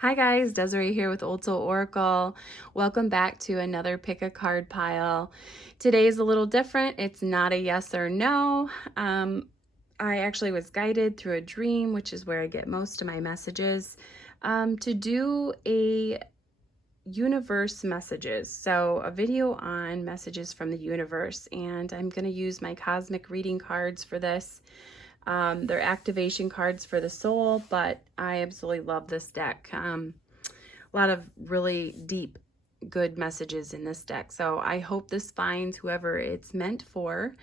Hi guys, Desiree here with Old Soul Oracle. Welcome back to another pick a card pile. Today's a little different. It's not a yes or no. I actually was guided through a dream, which is where I get most of my messages, to do a universe messages. So a video on messages from the universe, and I'm going to use my cosmic reading cards for this. They're activation cards for the soul, but I absolutely love this deck. A lot of really deep, good messages in this deck. So I hope this finds whoever it's meant for,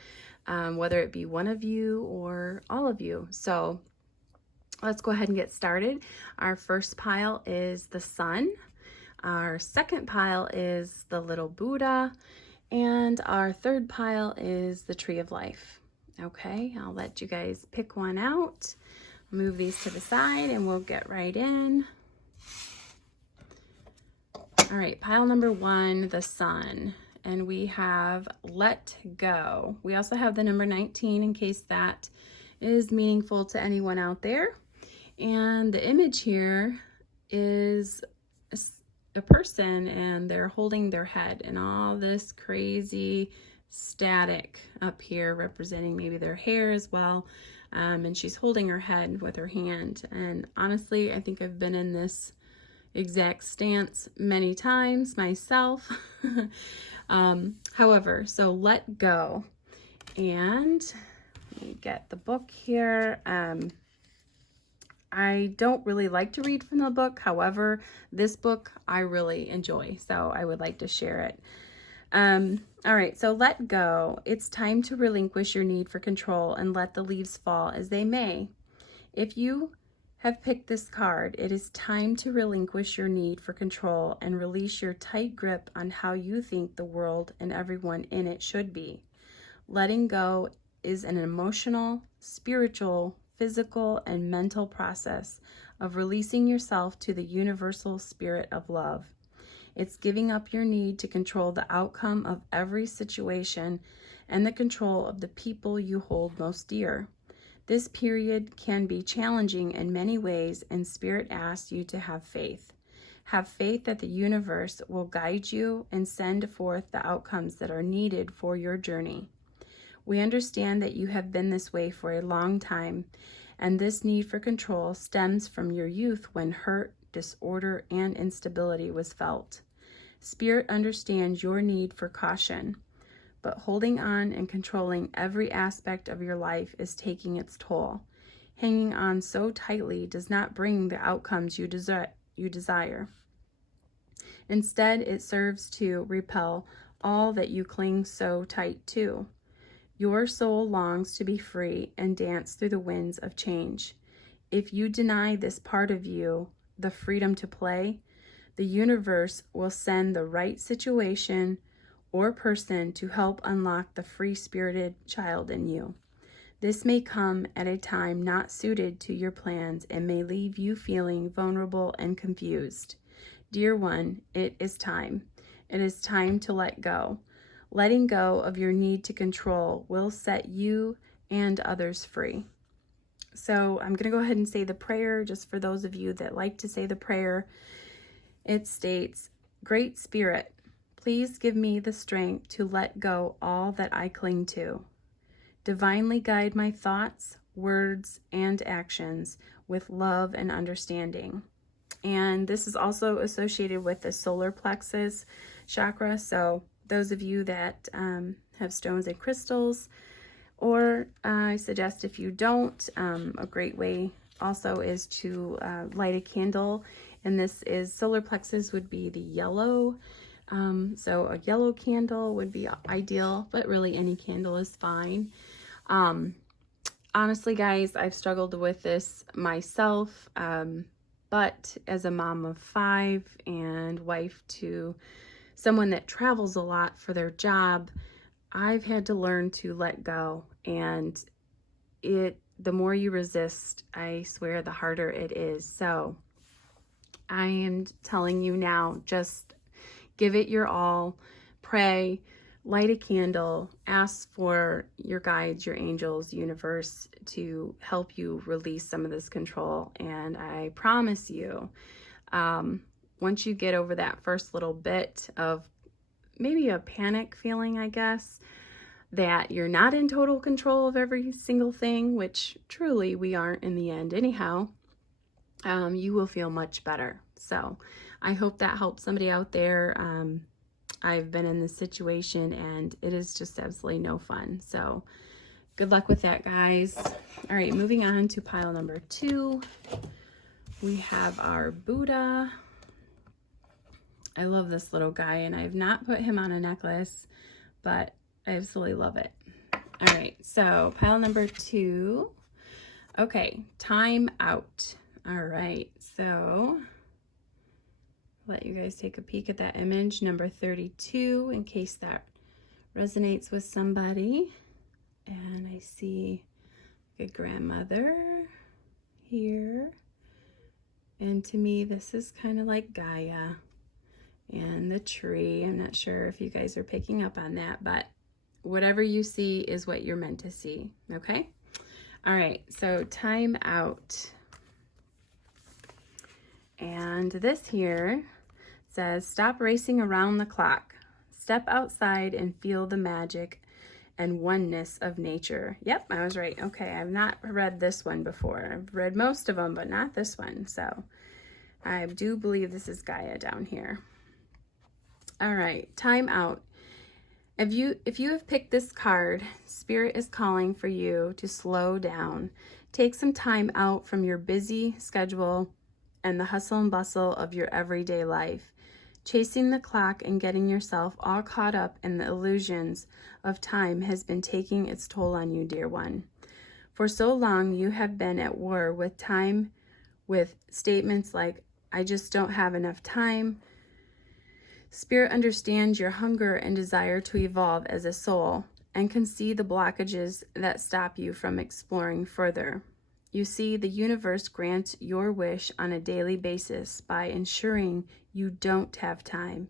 whether it be one of you or all of you. So let's go ahead and get started. Our first pile is the sun. Our second pile is the little Buddha. And our third pile is the tree of life. Okay, I'll let you guys pick one out. Move these to the side and we'll get right in. All right, pile number one, the sun. And we have let go. We also have the number 19 in case that is meaningful to anyone out there. And the image here is a person and they're holding their head and all this crazy static up here representing maybe their hair as well. And she's holding her head with her hand. And honestly, I think I've been in this exact stance many times myself. However, so let go. And let me get the book here. I don't really like to read from the book. However, this book I really enjoy, so I would like to share it. All right, so let go. It's time to relinquish your need for control and let the leaves fall as they may. If you have picked this card, it is time to relinquish your need for control and release your tight grip on how you think the world and everyone in it should be. Letting go is an emotional, spiritual, physical, and mental process of releasing yourself to the universal spirit of love. It's giving up your need to control the outcome of every situation and the control of the people you hold most dear. This period can be challenging in many ways, and Spirit asks you to have faith. Have faith that the universe will guide you and send forth the outcomes that are needed for your journey. We understand that you have been this way for a long time, and this need for control stems from your youth when hurt, disorder, and instability was felt. Spirit understands your need for caution, but holding on and controlling every aspect of your life is taking its toll. Hanging on so tightly does not bring the outcomes you desire. Instead, it serves to repel all that you cling so tight to. Your soul longs to be free and dance through the winds of change. If you deny this part of you the freedom to play, the universe will send the right situation or person to help unlock the free-spirited child in you. This may come at a time not suited to your plans and may leave you feeling vulnerable and confused. Dear one, it is time. It is time to let go. Letting go of your need to control will set you and others free. So I'm going to go ahead and say the prayer just for those of you that like to say the prayer. It states, Great Spirit, please give me the strength to let go all that I cling to. Divinely guide my thoughts, words, and actions with love and understanding. And this is also associated with the solar plexus chakra. So those of you that have stones and crystals, or I suggest if you don't, a great way also is to light a candle. And this is solar plexus would be the yellow. So a yellow candle would be ideal, but really any candle is fine. Honestly, guys, I've struggled with this myself. But as a mom of 5 and wife to someone that travels a lot for their job, I've had to learn to let go. And the more you resist, I swear, the harder it is. So I am telling you now, just give it your all, pray, light a candle, ask for your guides, your angels, universe to help you release some of this control. And I promise you, Once you get over that first little bit of maybe a panic feeling, I guess, that you're not in total control of every single thing, which truly we aren't in the end anyhow, you will feel much better. So I hope that helps somebody out there. I've been in this situation and it is just absolutely no fun. So good luck with that, guys. All right, moving on to pile number 2. We have our Buddha. I love this little guy, and I have not put him on a necklace, but I absolutely love it. All right, so pile number 2. Okay, time out. All right, so let you guys take a peek at that image, number 32, in case that resonates with somebody. And I see a grandmother here. And to me, this is kind of like Gaia and the tree. I'm not sure if you guys are picking up on that, but whatever you see is what you're meant to see, okay? All right, so time out. And this here says, stop racing around the clock. Step outside and feel the magic and oneness of nature. Yep, I was right. Okay, I've not read this one before. I've read most of them, but not this one. So I do believe this is Gaia down here. All right, time out. If you have picked this card, Spirit is calling for you to slow down. Take some time out from your busy schedule and the hustle and bustle of your everyday life. Chasing the clock and getting yourself all caught up in the illusions of time has been taking its toll on you, dear one. For so long, you have been at war with time, with statements like, I just don't have enough time. Spirit understands your hunger and desire to evolve as a soul and can see the blockages that stop you from exploring further. You see, the universe grants your wish on a daily basis by ensuring you don't have time.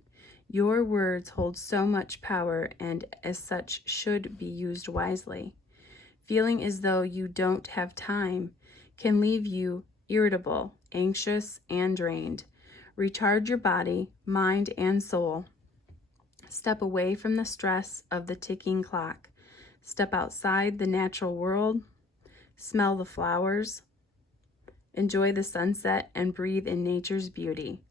Your words hold so much power and as such should be used wisely. Feeling as though you don't have time can leave you irritable, anxious, and drained. Recharge your body, mind, and soul. Step away from the stress of the ticking clock. Step outside the natural world. Smell the flowers. Enjoy the sunset and breathe in nature's beauty.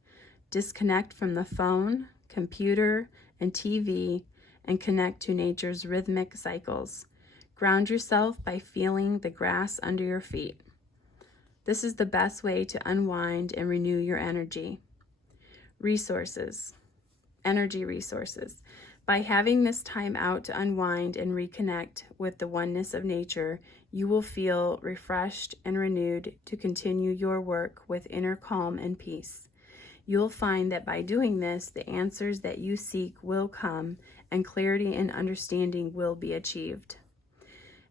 Disconnect from the phone, computer, and TV and connect to nature's rhythmic cycles. Ground yourself by feeling the grass under your feet. This is the best way to unwind and renew your energy. Resources, energy resources. By having this time out to unwind and reconnect with the oneness of nature, you will feel refreshed and renewed to continue your work with inner calm and peace. You'll find that by doing this, the answers that you seek will come and clarity and understanding will be achieved.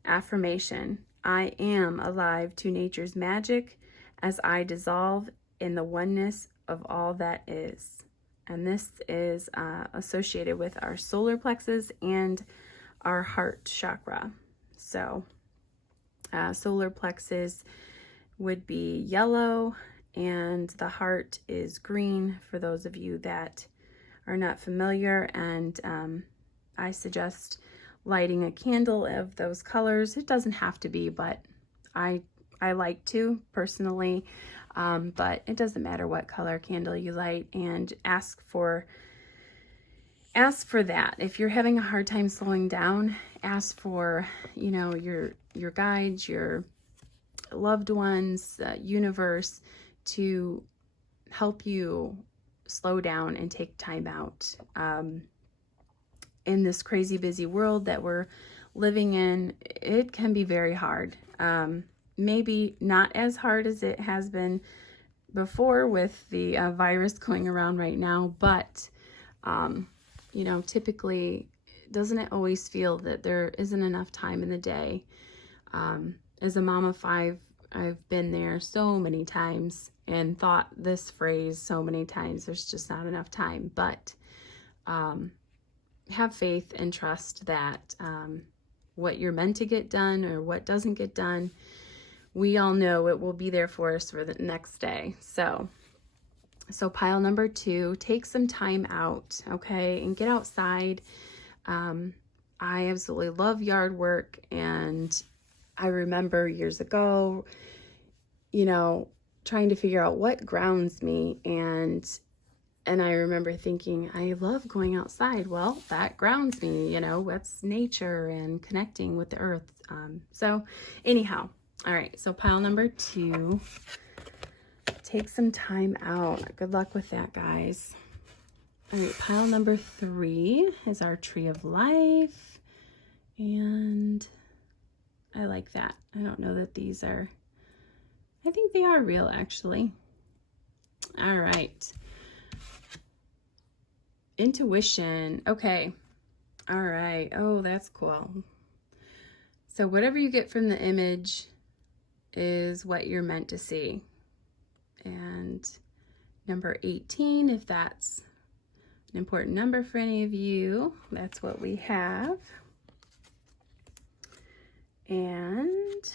Affirmation: I am alive to nature's magic as I dissolve in the oneness of all that is. And this is associated with our solar plexus and our heart chakra. So solar plexus would be yellow and the heart is green for those of you that are not familiar. And I suggest lighting a candle of those colors. It doesn't have to be, but I like to personally. But it doesn't matter what color candle you light, and ask for that. If you're having a hard time slowing down, ask for, your guides, your loved ones, universe to help you slow down and take time out. In this crazy busy world that we're living in, it can be very hard. Maybe not as hard as it has been before with the virus going around right now, but, typically, doesn't it always feel that there isn't enough time in the day? As a mom of 5, I've been there so many times and thought this phrase so many times, there's just not enough time. But have faith and trust that what you're meant to get done or what doesn't get done, we all know it will be there for us for the next day. So So pile number 2, take some time out, okay, and get outside. I absolutely love yard work, and I remember years ago, trying to figure out what grounds me, and I remember thinking, I love going outside. Well, that grounds me, that's nature and connecting with the earth. So anyhow, all right, so pile number 2, take some time out. Good luck with that, guys. All right, pile number 3 is our tree of life. And I like that. I don't know that these are, I think they are real, actually. All right. Intuition. Okay. All right. Oh, that's cool. So whatever you get from the image is what you're meant to see. And number 18, if that's an important number for any of you, that's what we have. And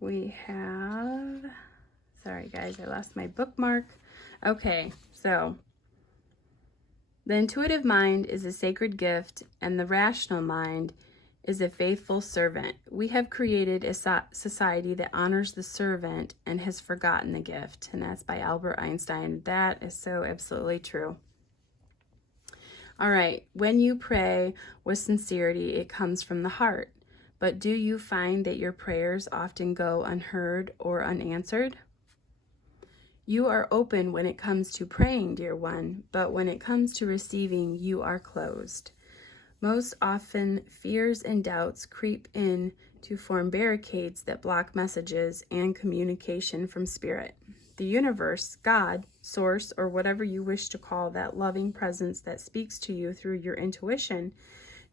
we have, sorry guys, I lost my bookmark. Okay, so the intuitive mind is a sacred gift, and the rational mind is a faithful servant. We have created a society that honors the servant and has forgotten the gift. And that's by Albert Einstein. That is so absolutely true. All right, when you pray with sincerity, it comes from the heart. But do you find that your prayers often go unheard or unanswered? You are open when it comes to praying, dear one, but when it comes to receiving, you are closed. Most often, fears and doubts creep in to form barricades that block messages and communication from spirit. The universe, God, source, or whatever you wish to call that loving presence that speaks to you through your intuition,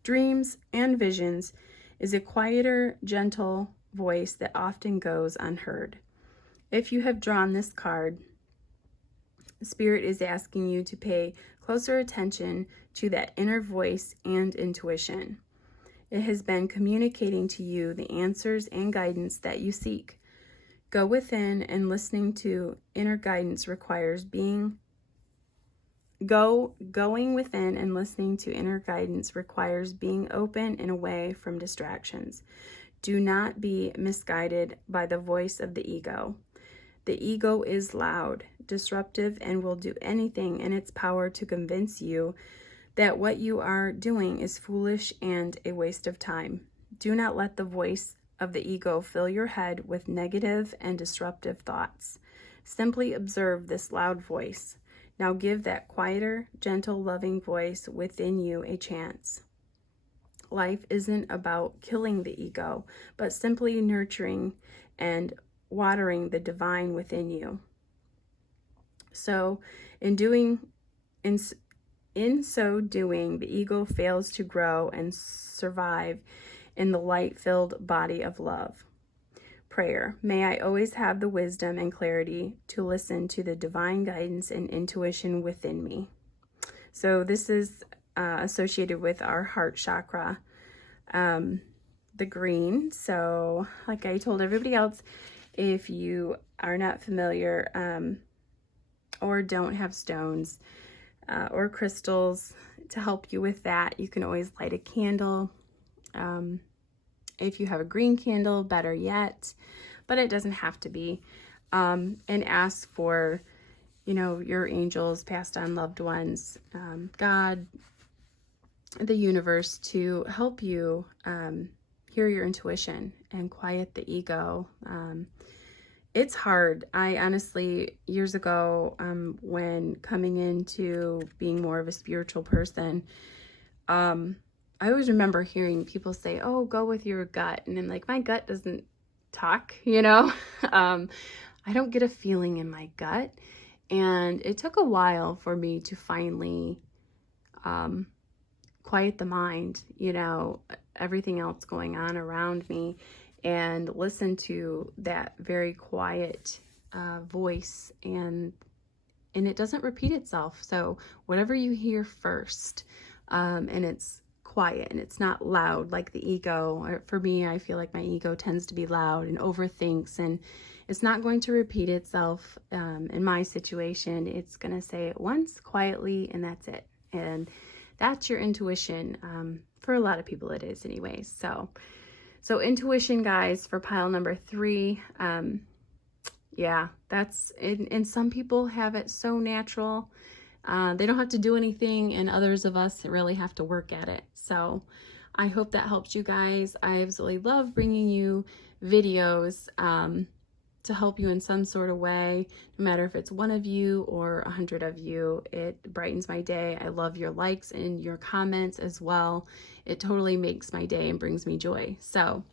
dreams, and visions, is a quieter, gentle voice that often goes unheard. If you have drawn this card, Spirit is asking you to pay closer attention to that inner voice and intuition. It has been communicating to you the answers and guidance that you seek. Go within, and listening to inner guidance requires going within and listening to inner guidance requires being open and away from distractions. Do not be misguided by the voice of the ego. The ego is loud, disruptive, and will do anything in its power to convince you that what you are doing is foolish and a waste of time. Do not let the voice of the ego fill your head with negative and disruptive thoughts. Simply observe this loud voice. Now give that quieter, gentle, loving voice within you a chance. Life isn't about killing the ego, but simply nurturing and watering the divine within you. So in so doing, the ego fails to grow and survive in the light-filled body of love. Prayer. May I always have the wisdom and clarity to listen to the divine guidance and intuition within me. So this is associated with our heart chakra, the green. So like I told everybody else, if you are not familiar or don't have stones or crystals to help you with that, you can always light a candle. If you have a green candle, better yet, but it doesn't have to be. And ask for, your angels, past on loved ones, God, the universe, to help you hear your intuition and quiet the ego. It's hard. I honestly, years ago, when coming into being more of a spiritual person, I always remember hearing people say, oh, go with your gut. And I'm like, my gut doesn't talk, I don't get a feeling in my gut. And it took a while for me to finally quiet the mind, everything else going on around me, and listen to that very quiet voice, and it doesn't repeat itself. So whatever you hear first, and it's quiet and it's not loud like the ego. Or for me, I feel like my ego tends to be loud and overthinks, and it's not going to repeat itself. In my situation, it's going to say it once quietly and that's it. And that's your intuition. For a lot of people it is anyways. So intuition, guys, for pile number 3. Yeah, that's it. And some people have it so natural. They don't have to do anything, and others of us really have to work at it. So I hope that helps you guys. I absolutely love bringing you videos to help you in some sort of way, no matter if it's one of you or 100 of you. It brightens my day. I love your likes and your comments as well. It totally makes my day and brings me joy. So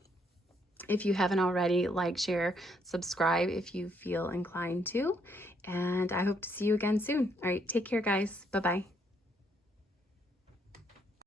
if you haven't already, like, share, subscribe if you feel inclined to. And I hope to see you again soon. All right, take care, guys. Bye-bye.